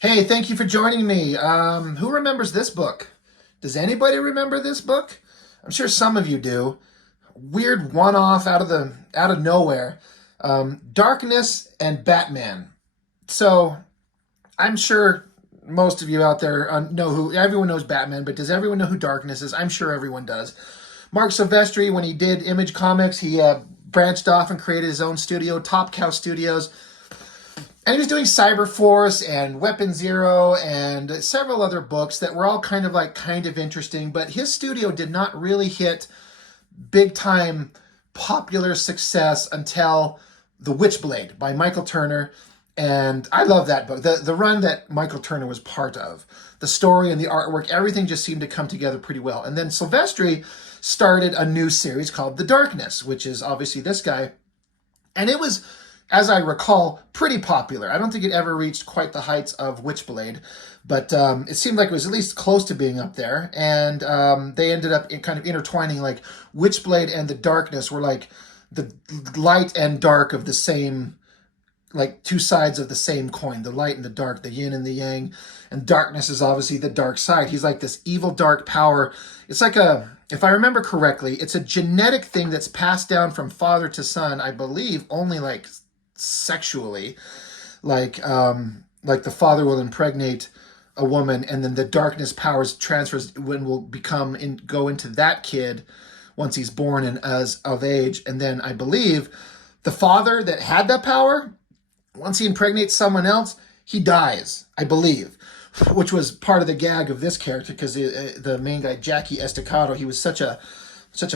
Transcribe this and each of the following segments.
Hey, thank you for joining me. Who remembers this book? Does anybody remember this book? I'm sure some of you do. Weird one-off out of nowhere. Darkness and Batman. So I'm sure most of you out there know who. Everyone knows Batman, but does everyone know who Darkness is? I'm sure everyone does. Mark Silvestri, when he did Image Comics, he branched off and created his own studio, Top Cow Studios. And he was doing Cyberforce and Weapon Zero and several other books that were all kind of interesting, but his studio did not really hit big time popular success until The Witchblade by Michael Turner. And I love that book. The run that Michael Turner was part of, the story and the artwork, everything just seemed to come together pretty well. And then Silvestri started a new series called The Darkness, which is obviously this guy. And it was, as I recall, pretty popular. I don't think it ever reached quite the heights of Witchblade, but it seemed like it was at least close to being up there. And they ended up kind of intertwining, like Witchblade and The Darkness were like the light and dark of the same, like two sides of the same coin, the light and the dark, the yin and the yang. And Darkness is obviously the dark side. He's like this evil dark power. It's like if I remember correctly, it's a genetic thing that's passed down from father to son, I believe, only like sexually. Like the father will impregnate a woman, and then the darkness powers transfers when will go into that kid once he's born and as of age. And then I believe the father that had that power, once he impregnates someone else, he dies, I believe, which was part of the gag of this character because the main guy, Jackie Estacado, he was such a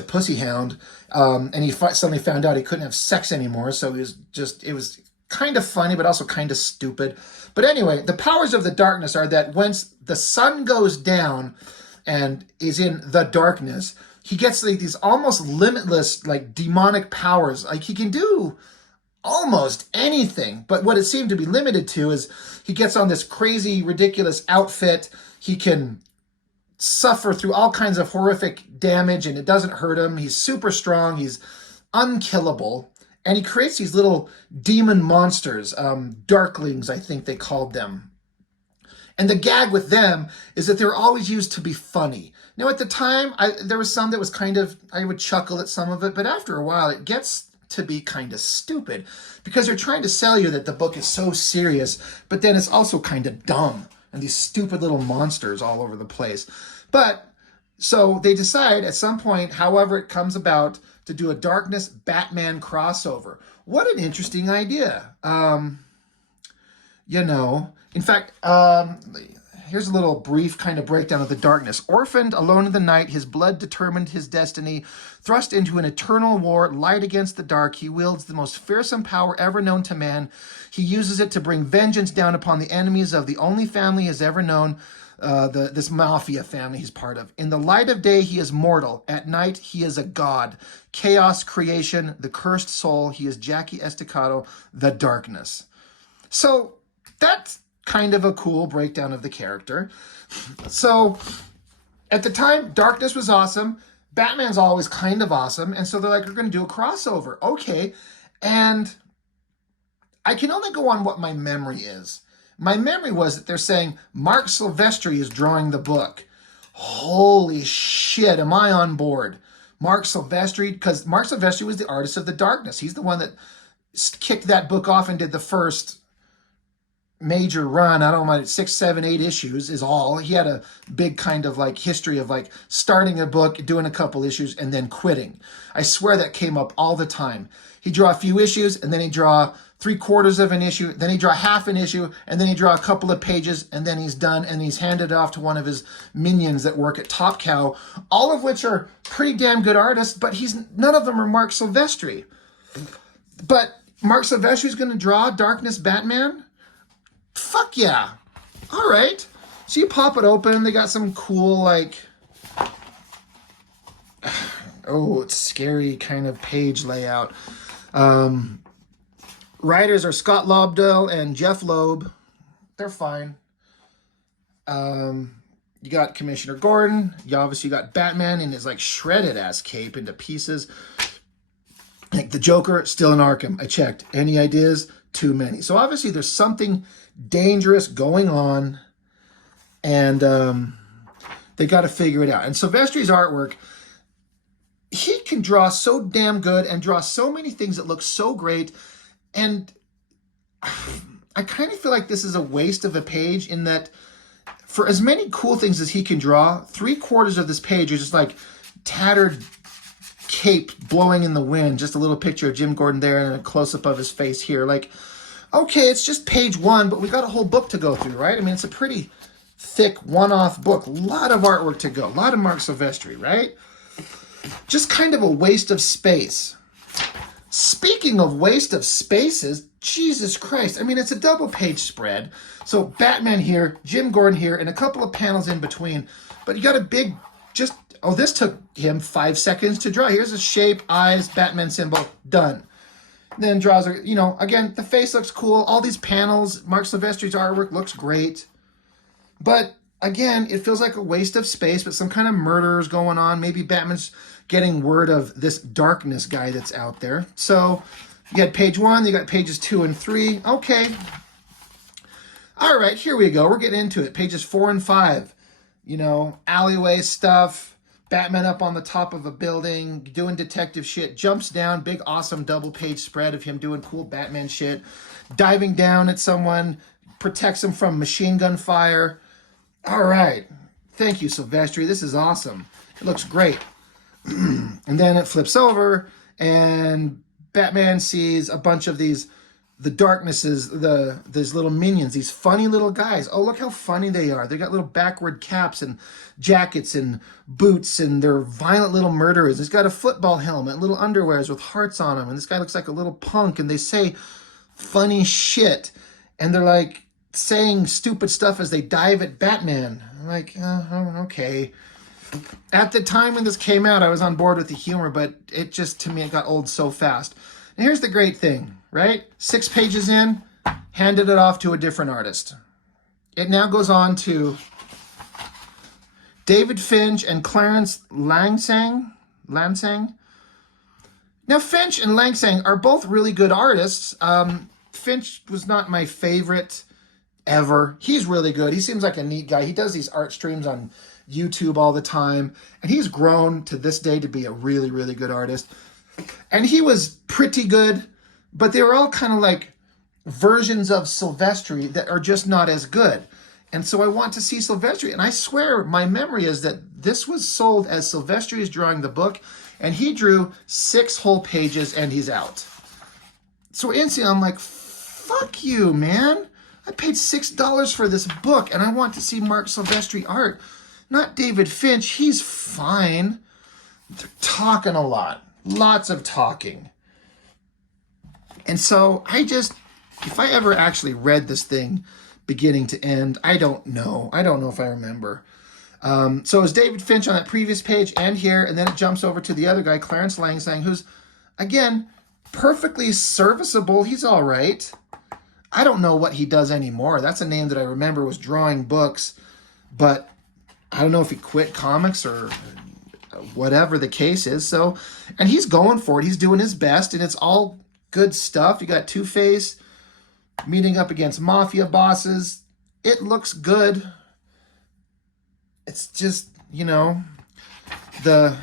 pussy hound, and he suddenly found out he couldn't have sex anymore. So it was kind of funny, but also kind of stupid. But anyway, the powers of the darkness are that once the sun goes down and is in the darkness, he gets like these almost limitless, like demonic powers. Like he can do almost anything, but what it seemed to be limited to is he gets on this crazy, ridiculous outfit. He can suffer through all kinds of horrific damage and it doesn't hurt him. He's super strong. He's unkillable. And he creates these little demon monsters, darklings, I think they called them. And the gag with them is that they're always used to be funny. Now, at the time, there was some that was I would chuckle at some of it, but after a while, it gets to be kind of stupid because they're trying to sell you that the book is so serious, but then it's also kind of dumb and these stupid little monsters all over the place. But so they decide at some point, however it comes about, to do a Darkness Batman crossover. What an interesting idea. In fact, here's a little brief kind of breakdown of the Darkness. Orphaned, alone in the night, his blood determined his destiny. Thrust into an eternal war, light against the dark, he wields the most fearsome power ever known to man. He uses it to bring vengeance down upon the enemies of the only family he has ever known, this mafia family he's part of. In the light of day, he is mortal. At night, he is a god. Chaos, creation, the cursed soul. He is Jackie Estacado, the Darkness. So that's kind of a cool breakdown of the character. So at the time, Darkness was awesome. Batman's always kind of awesome. And so they're like, we're going to do a crossover. Okay. And I can only go on what my memory is. My memory was that they're saying Mark Silvestri is drawing the book. Holy shit, am I on board? Mark Silvestri, because Mark Silvestri was the artist of The Darkness. He's the one that kicked that book off and did the first major run. I don't know, 6, 7, 8 issues is all. He had a big kind of like history of like starting a book, doing a couple issues, and then quitting. I swear that came up all the time. He'd draw a few issues, and then he'd draw 3/4 of an issue, then he'd draw half an issue, and then he'd draw a couple of pages, and then he's done, and he's handed it off to one of his minions that work at Top Cow, all of which are pretty damn good artists, but none of them are Mark Silvestri. But Mark Silvestri's going to draw Darkness Batman? Fuck yeah. All right. So you pop it open. They got some cool, like, it's scary kind of page layout. Writers are Scott Lobdell and Jeff Loeb. They're fine. You got Commissioner Gordon. You obviously got Batman in his like shredded ass cape into pieces. Like the Joker, still in Arkham. I checked. Any ideas? too many. So obviously there's something dangerous going on, and they got to figure it out. And Silvestri's artwork, he can draw so damn good and draw so many things that look so great. And I kind of feel like this is a waste of a page, in that for as many cool things as he can draw, 3/4 of this page is just like tattered cape blowing in the wind. Just a little picture of Jim Gordon there and a close-up of his face here. Like, okay, it's just page 1, but we got a whole book to go through, right? I mean, it's a pretty thick one-off book. A lot of artwork to go. A lot of Marc Silvestri, right? Just kind of a waste of space. Speaking of waste of spaces, Jesus Christ. I mean, it's a double page spread. So Batman here, Jim Gordon here, and a couple of panels in between. But you got a big, just, oh, this took him 5 seconds to draw. Here's a shape, eyes, Batman symbol, done. Then draws, you know, again, the face looks cool. All these panels, Marc Silvestri's artwork looks great. But again, it feels like a waste of space, but some kind of murder is going on. Maybe Batman's getting word of this darkness guy that's out there. So you got page 1, you got pages 2 and 3. Okay. All right, here we go. We're getting into it. Pages 4 and 5. You know, alleyway stuff. Batman up on the top of a building, doing detective shit. Jumps down, big awesome double page spread of him doing cool Batman shit. Diving down at someone, protects him from machine gun fire. All right. Thank you, Silvestri. This is awesome. It looks great. And then it flips over, and Batman sees a bunch of these, the darknesses, these little minions, these funny little guys. Oh, look how funny they are. They got little backward caps and jackets and boots, and they're violent little murderers. He's got a football helmet, little underwears with hearts on them, and this guy looks like a little punk, and they say funny shit, and they're like saying stupid stuff as they dive at Batman. I'm like, okay. At the time when this came out, I was on board with the humor, but it just, to me, it got old so fast. And here's the great thing, right? 6 pages in, handed it off to a different artist. It now goes on to David Finch and Clarence Lansing. Now, Finch and Lansing are both really good artists. Finch was not my favorite ever. He's really good. He seems like a neat guy. He does these art streams on YouTube all the time, and he's grown to this day to be a really, really good artist. And he was pretty good, but they were all kind of like versions of Silvestri that are just not as good. And so I want to see Silvestri, and I swear my memory is that this was sold as Silvestri is drawing the book, and he drew 6 whole pages and he's out. So instantly I'm like, fuck you, man. I paid $6 for this book, and I want to see Marc Silvestri art. Not David Finch. He's fine. They're talking a lot. Lots of talking. And so if I ever actually read this thing beginning to end, I don't know. I don't know if I remember. So it's David Finch on that previous page and here, and then it jumps over to the other guy, Clarence Lansing, who's, again, perfectly serviceable. He's all right. I don't know what he does anymore. That's a name that I remember was drawing books, but I don't know if he quit comics or whatever the case is. So, and he's going for it. He's doing his best, and it's all good stuff. You got Two-Face meeting up against mafia bosses. It looks good. It's just, you know, the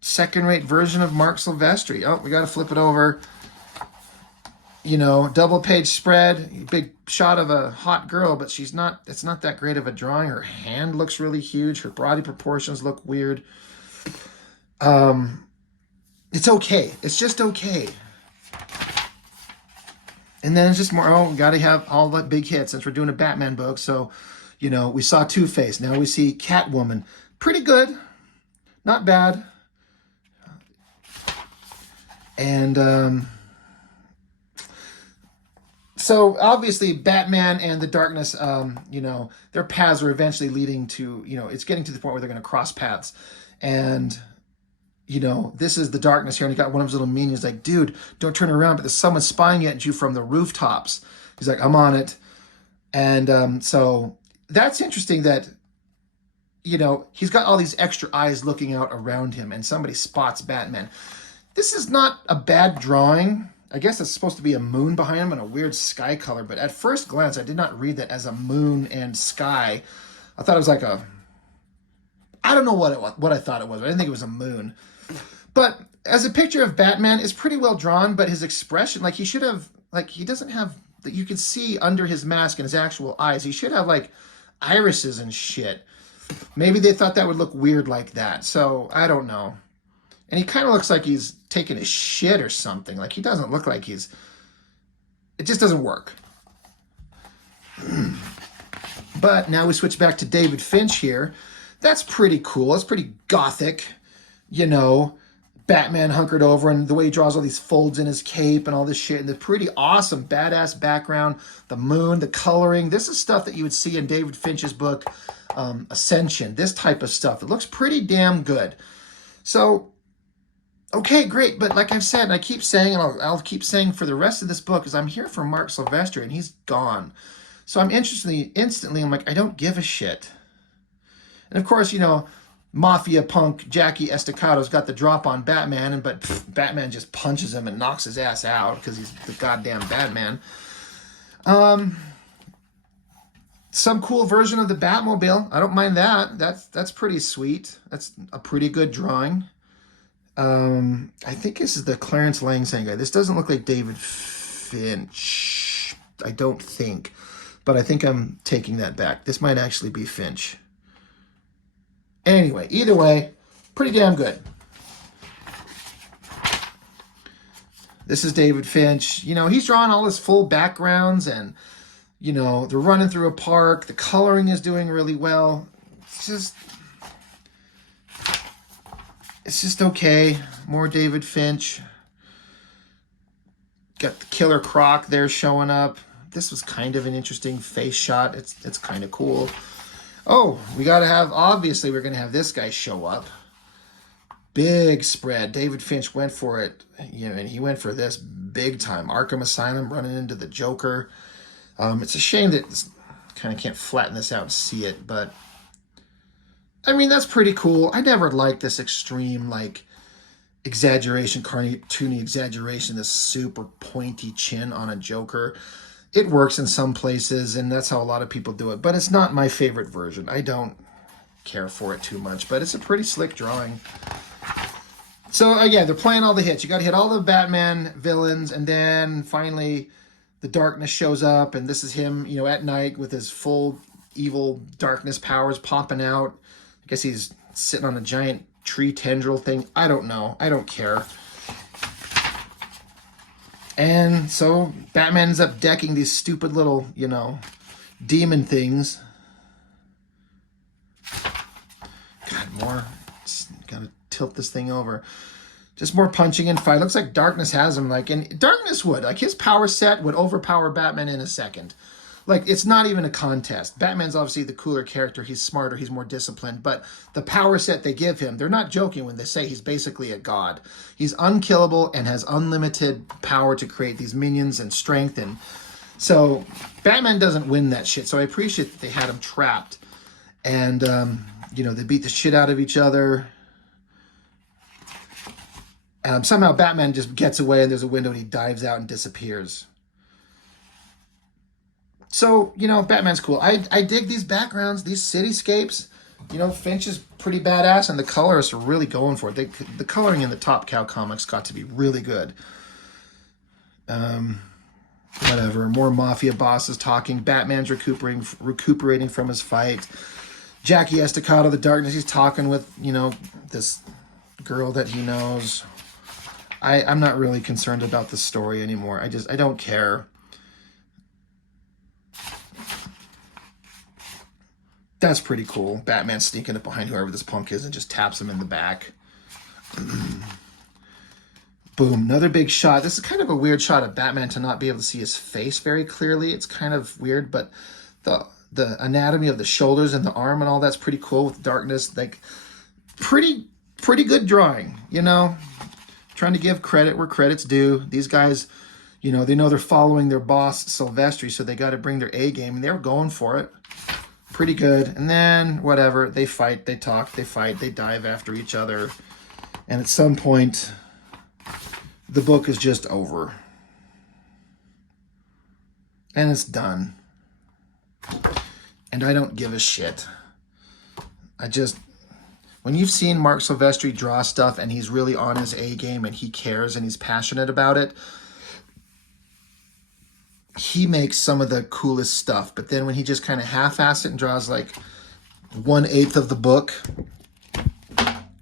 second-rate version of Marc Silvestri. Oh, we got to flip it over. You know, double page spread, big shot of a hot girl, but it's not that great of a drawing. Her hand looks really huge. Her body proportions look weird. It's okay. It's just okay. And then it's just more, got to have all the big hits since we're doing a Batman book. So, you know, we saw Two-Face. Now we see Catwoman. Pretty good. Not bad. And, so obviously Batman and the Darkness, you know, their paths are eventually leading to, you know, it's getting to the point where they're going to cross paths. And, you know, this is the Darkness here. And he got one of his little minions like, dude, don't turn around. But there's someone spying at you from the rooftops. He's like, I'm on it. And so that's interesting that, you know, he's got all these extra eyes looking out around him and somebody spots Batman. This is not a bad drawing. I guess it's supposed to be a moon behind him and a weird sky color, but at first glance, I did not read that as a moon and sky. I thought it was like a, I don't know what I thought it was, but I didn't think it was a moon. But as a picture of Batman, it's pretty well drawn, but his expression, like he should have, like he doesn't have, that you can see under his mask and his actual eyes. He should have like irises and shit. Maybe they thought that would look weird like that. So I don't know. And he kind of looks like he's taking a shit or something. Like he doesn't look like he's, it just doesn't work. But now we switch back to David Finch here. That's pretty cool. It's pretty gothic, you know. Batman hunkered over, and the way he draws all these folds in his cape and all this shit, and the pretty awesome, badass background, the moon, the coloring. This is stuff that you would see in David Finch's book, Ascension. This type of stuff. It looks pretty damn good. So, okay, great. But like I've said, and I keep saying, and I'll keep saying for the rest of this book, is I'm here for Marc Silvestri, and he's gone. So I'm instantly, I'm like, I don't give a shit. And of course, you know, mafia punk Jackie Estacado's got the drop on Batman, but Batman just punches him and knocks his ass out because he's the goddamn Batman. Some cool version of the Batmobile. I don't mind that. That's pretty sweet. That's a pretty good drawing. I think this is the Clarence Langsang guy. This doesn't look like David Finch. I don't think. But I think I'm taking that back. This might actually be Finch. Anyway, either way, pretty damn good. This is David Finch. You know, he's drawing all his full backgrounds and, you know, they're running through a park. The coloring is doing really well. It's just okay. More David Finch. Got the Killer Croc there showing up. This was kind of an interesting face shot. It's kind of cool. Oh, we got to have, obviously, we're going to have this guy show up. Big spread. David Finch went for it, you know, and he went for this big time. Arkham Asylum running into the Joker. It's a shame that kind of can't flatten this out and see it, but I mean, that's pretty cool. I never liked this extreme, like, exaggeration, cartoony exaggeration, this super pointy chin on a Joker. It works in some places, and that's how a lot of people do it. But it's not my favorite version. I don't care for it too much, but it's a pretty slick drawing. So, yeah, they're playing all the hits. You got to hit all the Batman villains, and then finally the darkness shows up, and this is him, you know, at night with his full evil darkness powers popping out. I guess he's sitting on a giant tree tendril thing. I don't know. I don't care. And so Batman ends up decking these stupid little, you know, demon things. God, more. Just gotta tilt this thing over. Just more punching and fight. Looks like Darkness has him, like, and Darkness would. Like, his power set would overpower Batman in a second. Like, it's not even a contest. Batman's obviously the cooler character. He's smarter. He's more disciplined. But the power set they give him, they're not joking when they say he's basically a god. He's unkillable and has unlimited power to create these minions and strength. And so Batman doesn't win that shit. So I appreciate that they had him trapped. And, you know, they beat the shit out of each other. Somehow Batman just gets away and there's a window and he dives out and disappears. So, you know, Batman's cool. I dig these backgrounds, these cityscapes. You know, Finch is pretty badass, and the colorists are really going for it. The coloring in the Top Cow comics got to be really good. Whatever. More mafia bosses talking. Batman's recuperating from his fight. Jackie Estacado, the darkness, he's talking with, you know, this girl that he knows. I'm not really concerned about the story anymore. I don't care. That's pretty cool. Batman sneaking up behind whoever this punk is and just taps him in the back. Boom. Another big shot. This is kind of a weird shot of Batman to not be able to see his face very clearly. It's kind of weird, but the anatomy of the shoulders and the arm and all that's pretty cool with darkness. Like, pretty good drawing, you know? Trying to give credit where credit's due. These guys, you know they're following their boss, Silvestri, so they got to bring their A game, and they were going for it. Pretty good. And then, whatever, they fight, they talk, they fight, they dive after each other. And at some point, the book is just over. And it's done. And I don't give a shit. When you've seen Marc Silvestri draw stuff and he's really on his A game and he cares and he's passionate about it, he makes some of the coolest stuff. But then when he just kind of half-asses it and draws like 1/8 of the book,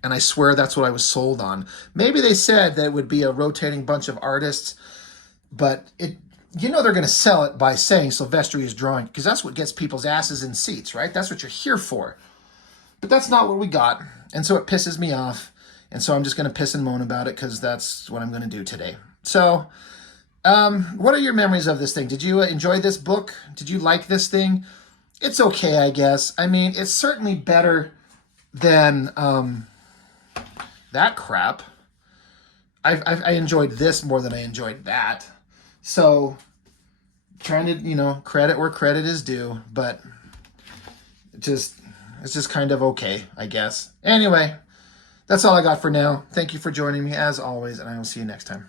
and I swear that's what I was sold on. Maybe they said that it would be a rotating bunch of artists, but they're going to sell it by saying Silvestri is drawing, because that's what gets people's asses in seats, right? That's what you're here for. But that's not what we got, and so it pisses me off, and so I'm just going to piss and moan about it, because that's what I'm going to do today. So, what are your memories of this thing? Did you enjoy this book? Did you like this thing? It's okay, I guess. I mean, it's certainly better than that crap. I enjoyed this more than I enjoyed that. So, trying to, credit where credit is due, but it's just kind of okay, I guess. Anyway, that's all I got for now. Thank you for joining me as always, and I will see you next time.